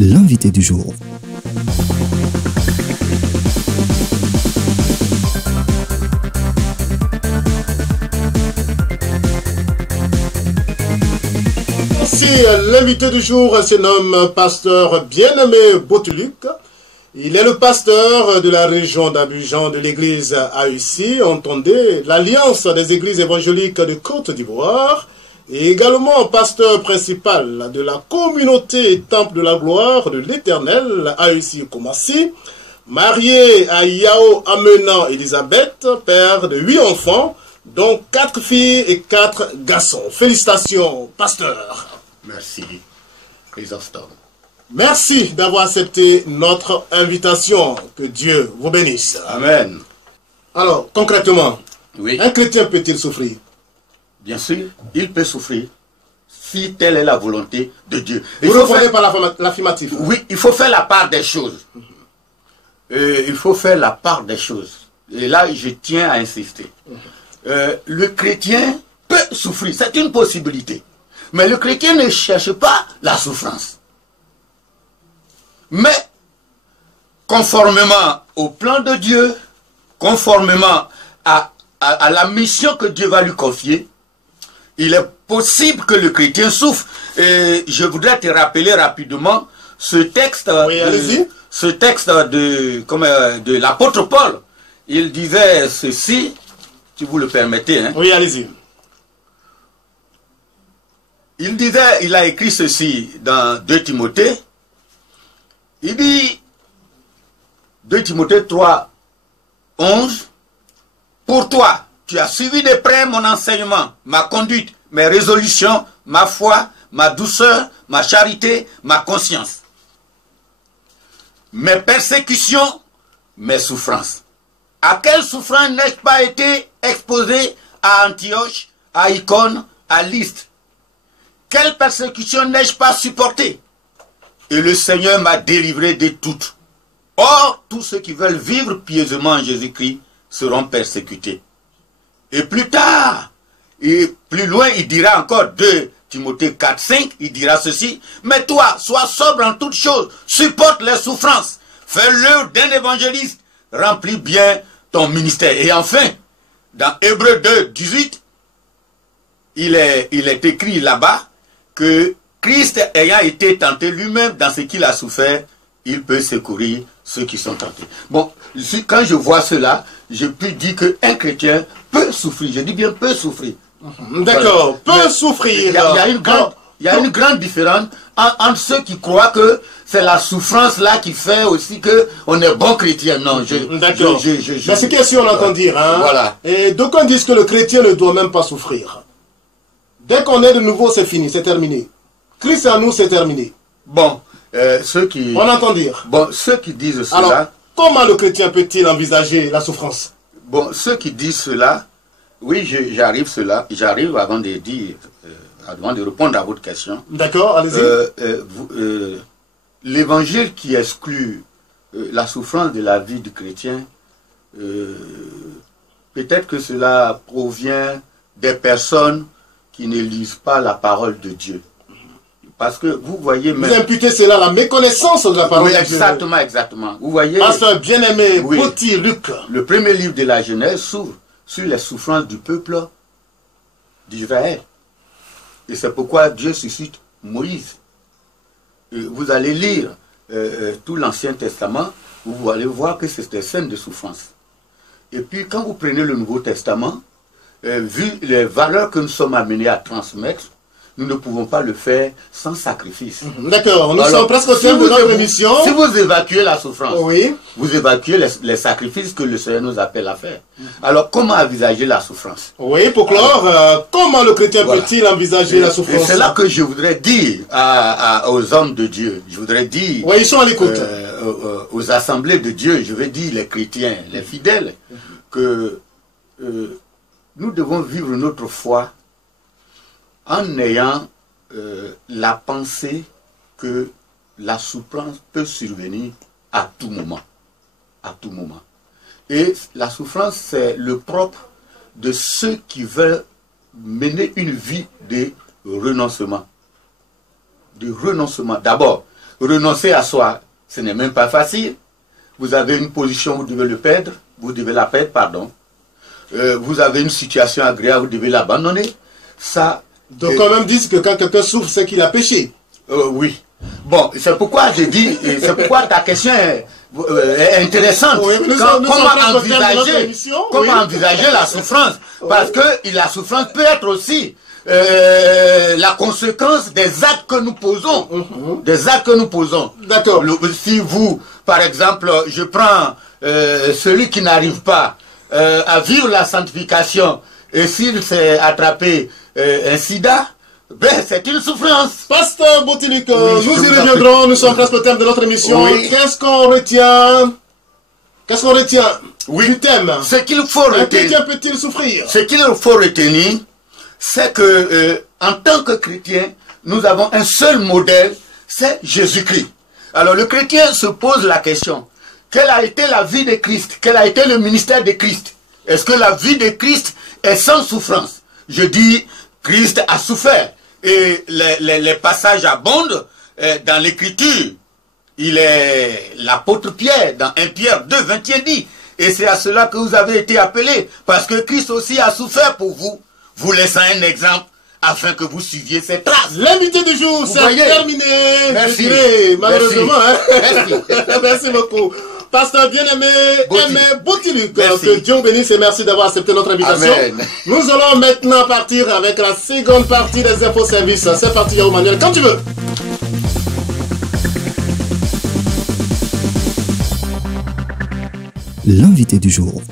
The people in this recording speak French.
L'invité du jour. Merci. L'invité du jour se nomme Pasteur Bien-Aimé Boteluc. Il est le pasteur de la région d'Abidjan de l'église AUC, entendez, l'Alliance des églises évangéliques de Côte d'Ivoire, et également pasteur principal de la communauté Temple de la Gloire de l'Éternel AUC Koumassi, marié à Yao Amenan Elisabeth, père de 8 enfants, dont 4 filles et 4 garçons. Félicitations, pasteur. Merci, Chrysostome. Merci d'avoir accepté notre invitation. Que Dieu vous bénisse. Amen. Alors, concrètement, oui. Un chrétien peut-il souffrir? Bien sûr, il peut souffrir si telle est la volonté de Dieu. Vous répondez par l'affirmatif. Oui, il faut faire la part des choses. Il faut faire la part des choses. Et là, je tiens à insister. Le chrétien peut souffrir, c'est une possibilité. Mais le chrétien ne cherche pas la souffrance. Mais, conformément au plan de Dieu, conformément à la mission que Dieu va lui confier, il est possible que le chrétien souffre. Et je voudrais te rappeler rapidement ce texte, oui, de l'apôtre Paul. Il disait ceci, si vous le permettez. Hein. Oui, allez-y. Il a écrit ceci dans 2 Timothée. Il dit, 2 Timothée 3, 11, pour toi, tu as suivi de près mon enseignement, ma conduite, mes résolutions, ma foi, ma douceur, ma charité, ma conscience. Mes persécutions, mes souffrances. À quelle souffrance n'ai-je pas été exposé à Antioche, à Icône, à Lystre? Quelle persécution n'ai-je pas supporté? Et le Seigneur m'a délivré de toutes. Or, tous ceux qui veulent vivre pieusement en Jésus-Christ seront persécutés. Et plus tard, et plus loin, il dira encore 2 Timothée 4, 5, il dira ceci. Mais toi, sois sobre en toutes choses, supporte les souffrances, fais l'œuvre d'un évangéliste, remplis bien ton ministère. Et enfin, dans Hébreux 2, 18, il est écrit là-bas que Christ ayant été tenté lui-même dans ce qu'il a souffert, il peut secourir ceux qui sont tentés. Bon, quand je vois cela, je peux dire qu'un chrétien peut souffrir. Je dis bien peut souffrir. D'accord, peut souffrir. Il y a une grande différence entre ceux qui croient que c'est la souffrance là qui fait aussi qu'on est bon chrétien. Non, d'accord. Mais c'est qu'est-ce qu'on entend dire. Hein? Voilà. Et d'aucuns disent que le chrétien ne doit même pas souffrir. Dès qu'on est de nouveau, c'est fini, c'est terminé. Christ en nous, c'est terminé. Bon, ceux qui... On entend dire. Bon, ceux qui disent cela... Alors, comment le chrétien peut-il envisager la souffrance? Bon, ceux qui disent cela, oui, j'arrive avant de dire, avant de répondre à votre question. D'accord, allez-y. L'évangile qui exclut la souffrance de la vie du chrétien, peut-être que cela provient des personnes qui ne lisent pas la parole de Dieu. Parce que vous voyez... Vous imputez cela à la méconnaissance de la parole de Dieu. Exactement, exactement. Vous voyez... Pasteur Bien-Aimé Boteluc. Le premier livre de la Genèse s'ouvre sur les souffrances du peuple d'Israël. Et c'est pourquoi Dieu suscite Moïse. Et vous allez lire tout l'Ancien Testament, vous allez voir que c'est des scènes de souffrance. Et puis quand vous prenez le Nouveau Testament, vu les valeurs que nous sommes amenés à transmettre, nous ne pouvons pas le faire sans sacrifice. D'accord, nous sommes presque au terme de notre émission. Si vous évacuez la souffrance, oui, vous évacuez les sacrifices que le Seigneur nous appelle à faire. Alors, comment envisager la souffrance? Oui, pour clore, comment le chrétien peut-il envisager la souffrance? C'est là que je voudrais dire aux hommes de Dieu, je voudrais dire ils sont à l'écoute. Aux assemblées de Dieu, je veux dire les chrétiens, les fidèles, que nous devons vivre notre foi en ayant la pensée que la souffrance peut survenir à tout moment. À tout moment. Et la souffrance, c'est le propre de ceux qui veulent mener une vie de renoncement. De renoncement. D'abord, renoncer à soi, ce n'est même pas facile. Vous avez une position, vous devez le perdre. Vous devez la perdre, pardon. Vous avez une situation agréable, vous devez l'abandonner. Ça. Donc, quand même, disent que quand quelqu'un souffre, c'est qu'il a péché. Oui. Bon, c'est pourquoi je dis, c'est pourquoi ta question est intéressante. Oui, comment envisager la souffrance? Parce que la souffrance peut être aussi la conséquence des actes que nous posons. Des actes que nous posons. D'accord. Si vous, par exemple, je prends celui qui n'arrive pas à vivre la sanctification, et s'il s'est attrapé un sida, ben, c'est une souffrance. Pasteur Boutilic, nous y reviendrons, nous sommes presque au terme de notre émission. Oui. Qu'est-ce qu'on retient? Qu'est-ce qu'on retient du thème? Ce qu'il faut retenir. Un chrétien peut-il souffrir? Ce qu'il faut retenir, c'est que en tant que chrétien, nous avons un seul modèle, c'est Jésus-Christ. Alors le chrétien se pose la question, quelle a été la vie de Christ? Quel a été le ministère de Christ? Est-ce que la vie de Christ est sans souffrance? Je dis, Christ a souffert. Et les passages abondent dans l'écriture. Il est l'apôtre Pierre, dans 1 Pierre 2, 21 dit. Et c'est à cela que vous avez été appelés. Parce que Christ aussi a souffert pour vous, vous laissant un exemple, afin que vous suiviez ses traces. L'invité du jour, c'est terminé. Merci. Je dirais, malheureusement. Merci. Hein. Merci beaucoup. Pasteur bien-aimé, Aimé Boutilic, que Dieu vous bénisse et merci d'avoir accepté notre invitation. Amen. Nous allons maintenant partir avec la seconde partie des infos services. C'est parti, Yahoo Manuel, quand tu veux. L'invité du jour.